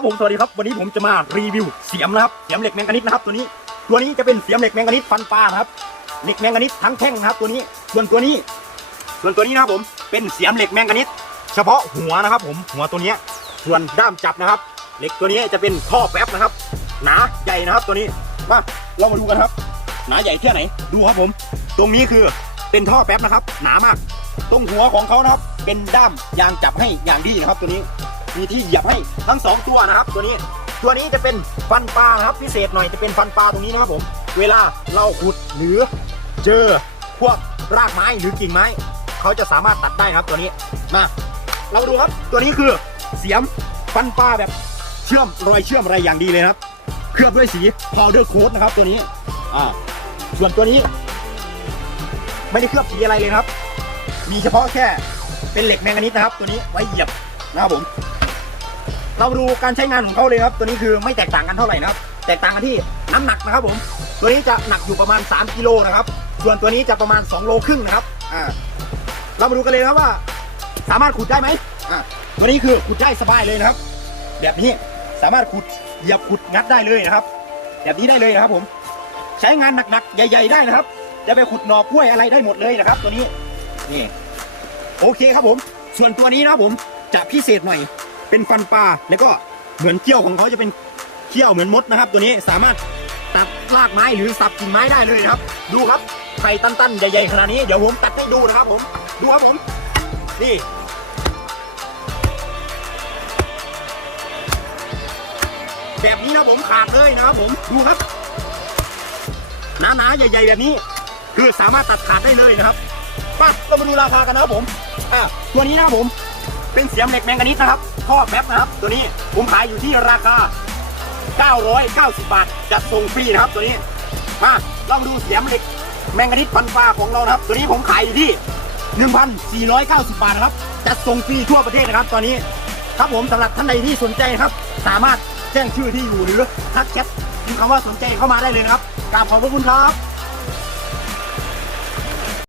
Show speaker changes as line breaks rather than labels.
ครับผมสวัสดีครับวันนี้ผมจะมารีวิวเสียมนะครับเสียมเหล็กแมงกานิสนะครับตัวนี้ ตัวนี้จะเป็นเสียมเหล็กแมงกานิสฟันปลาครับเหล็กแมงกานิสทั้งแท่งนะครับ ตัวนี้ส่วนตัวนี้ ส่วนตัวนี้นะครับผมเป็นเสียมเหล็กแมงกานิสเฉพาะหัวนะครับผมหัวตัวนี้ส่วนด้ามจับนะครับ เหล็กตัวนี้จะเป็นท่อแป๊บนะครับ หนาใหญ่นะครับตัวนี้มาเรามาดูกันครับ หนาใหญ่แค่ไหนดูครับผม ตรงนี้คือเป็นท่อแป๊บนะครับ หนามาก ตรงหัวของเขานะครับ เป็นด้ามยางจับให้อย่างดีนะครับตัวนี้ มีที่เหยียบให้ทั้งสองตัวนะครับ ตัวนี้ตัวนี้จะเป็นฟันปลานะครับพิเศษหน่อยจะเป็นฟันปลาตรงนี้นะครับผม เวลาเราขุดหรือเจอพวกรากไม้หรือกิ่งไม้ เขาจะสามารถตัดได้ครับตัวนี้มาเราดูครับตัวนี้คือเสียมฟันปลาแบบเชื่อมรอยเชื่อมอะไรอย่างดีเลยครับ เคลือบด้วยสี powder coat นะครับตัวนี้อ่าส่วนตัวนี้ ไม่ได้เคลือบสีอะไรเลยครับ มีเฉพาะแค่เป็นเหล็กแมงกานิสนะครับ ตัวนี้ไว้เหยียบนะครับผม เราดูการใช้งานของเขาเลยครับ ตัวนี้คือไม่แตกต่างกันเท่าไหร่นะครับ แตกต่างกันที่น้ำหนักนะครับผม ตัวนี้จะหนักอยู่ประมาณ 3กิโลนะครับ ส่วนตัวนี้จะประมาณ 2 โลครึ่งนะครับ อ่า เรามาดูกันเลยครับว่า สามารถขุดได้ไหมอ่าตัวนี้คือขุดได้สบายเลยนะครับ แบบนี้สามารถขุดเหยียบขุดงัดได้เลยนะครับ แบบนี้ได้เลยนะครับผม ใช้งานหนักๆใหญ่ ๆได้นะครับ จะไปขุดหน่อกล้วยอะไรได้หมดเลยนะครับ ตัวนี้ นี่ โอเคครับผม ส่วนตัวนี้นะครับผมจะพิเศษหน่อย เป็นฟันปลาแล้วก็เหมือนเขี้ยวของเขาจะเป็นเขี้ยวเหมือนมดนะครับ ตัวนี้สามารถตัดรากไม้หรือสับกิ่งไม้ได้เลยนะครับ ดูครับไข่ตันๆใหญ่ๆขนาดนี้เดี๋ยวผมตัดให้ดูนะครับผมดูครับผมนี่แบบนี้นะผมขาดเลยนะครับผมดูครับหนาๆใหญ่ ๆ แบบนี้ คือสามารถตัดขาดได้เลยนะครับมาเรามาดูราคากันนะครับผมอ่าตัวนี้นะครับผม เป็นเสียมเหล็กแมงกานิสนะครับท่อแป๊บนะครับ ตัวนี้ผมขายอยู่ที่ราคา 990 บาทจัดส่งฟรีนะครับ ตัวนี้มาเรามาดูเสียมเหล็กแมงกานิสพันปลาของเรานะครับ ตัวนี้ผมขายอยู่ที่ 1,490 บาทนะครับจัดส่งฟรีทั่วประเทศนะครับ ตอนนี้ครับผมสำหรับท่านใดที่สนใจครับ สามารถแจ้งชื่อที่อยู่หรือทักแชทพิมพ์คำว่าสนใจเข้ามาได้เลยนะครับกราบขอบพระคุณครับ